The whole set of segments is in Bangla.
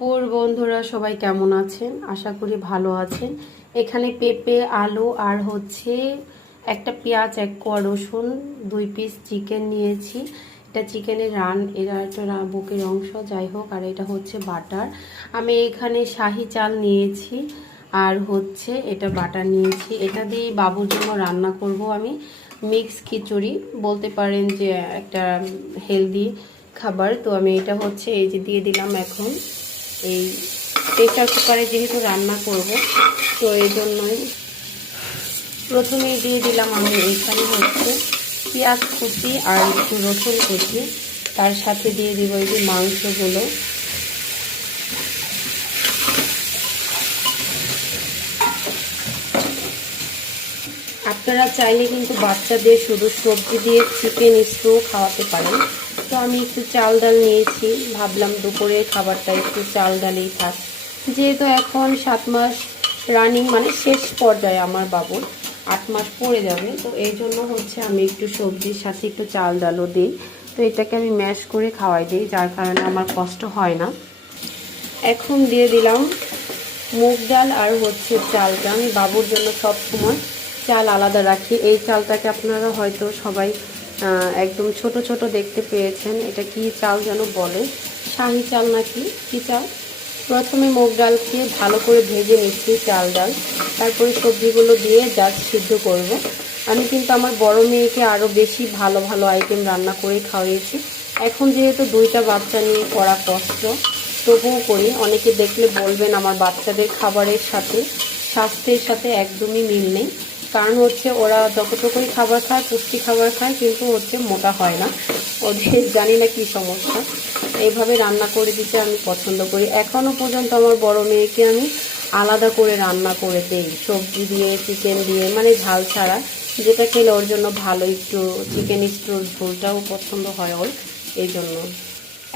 বন্ধুরা সবাই কেমন আছেন? আশা করি ভালো আছেন। এখানে পেঁপে, আলু আর হচ্ছে একটা পেঁয়াজ, এক কোয়া রসুন, 2 পিস চিকেন নিয়েছি। এটা চিকেনের এটা একটা বুকের অংশ, যাই হোক। আর এটা হচ্ছে বাটার। আমি এখানে শাহি চাল নিয়েছি আর হচ্ছে এটা বাটার নিয়েছি। এটা দিয়ে বাবুর জন্য রান্না করব আমি মিক্স খিচুড়ি, বলতে পারেন যে একটা হেলদি খাবার। তো আমি এটা হচ্ছে এই যে দিয়ে দিলাম। এখন এই প্রেসার কুকারে যেহেতু রান্না করব, তো এই জন্যই প্রথমেই দিয়ে দিলাম আমি এইখানে হচ্ছে পেঁয়াজ কুচি আর একটু রসুন কুচি, তার সাথে দিয়ে দিব এই যে মাংসগুলো। আপনারা চাইলে কিন্তু বাচ্চাদের শুধু সবজি দিয়ে চিকেন স্টু খাওয়াতে পারেন। তো আমি একটু চাল ডাল নিয়েছি, ভাবলাম দুপুরের খাবারটা একটু চাল ডালেই থাক, যেহেতু এখন 7 মাস রানিং, মানে শেষ পর্যায়ে আমার বাবুর 8 মাস পড়ে যাবে। তো এই জন্য হচ্ছে আমি একটু সবজির সাথে একটু চাল ডালও দিই। তো এটাকে আমি ম্যাশ করে খাওয়াই দিই, যার কারণে আমার কষ্ট হয় না। এখন দিয়ে দিলাম মুগ ডাল আর হচ্ছে চালটা। আমি বাবুর জন্য সব সময় চাল আলাদা রাখি। এই চালটাকে আপনারা হয়তো সবাই একদম ছোট ছোট দেখতে পেয়েছেন। এটা কি চাল যেন বলে, শাহি চাল নাকি কি চাল। প্রথমে মুগ ডালকে ভালো করে ভেজে নিচ্ছি, চাল ডাল, তারপরে সবজিগুলো দিয়ে জাস্ট সিদ্ধ করব। আমি কিন্তু আমার বড় মেয়েকে আরও বেশি ভালো ভালো আইটেম রান্না করে খাওয়াইছি। এখন যেহেতু 2টা বাচ্চা নিয়ে করা কষ্ট, তবুও করি। অনেকে দেখলে বলবেন আমার বাচ্চাদের খাবারের সাথে স্বাস্থ্যের সাথে একদমই মিল নেই। কারণ হচ্ছে ওরা যতটুকুই খাবার খায়, পুষ্টি খাবার খায়, কিন্তু হচ্ছে মোটা হয় না। ওদের জানি না কি সমস্যা। এইভাবে রান্না করে দিতে আমি পছন্দ করি। এখনও পর্যন্ত আমার বড় মেয়েকে আমি আলাদা করে রান্না করে দেই, সবজি দিয়ে, চিকেন দিয়ে, মানে ঝাল ছাড়া, যেটা খেলে ওর জন্য ভালো। একটু চিকেন স্টুর ঝোলটাও পছন্দ হয় ওর, এই জন্য।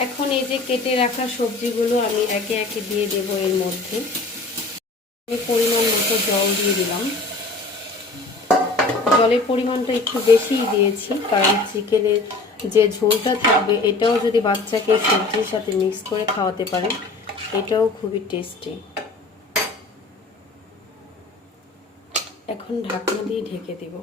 এখন এই যে কেটে রাখা সবজিগুলো আমি একে একে দিয়ে দেব এর মধ্যে। আমি পরিমাণ মতো জল দিয়ে দিলাম। জলের পরিমাণটা একটু বেশিই দিয়েছি, কারণ চিকেনের যে ঝোলটা থাকবে এটাও যদি বাচ্চাকে সবজির সাথে মিক্স করে খাওয়াতে পারেন, এটাও খুবই টেস্টি। এখন ঢাকনা দিয়ে ঢেকে দেব।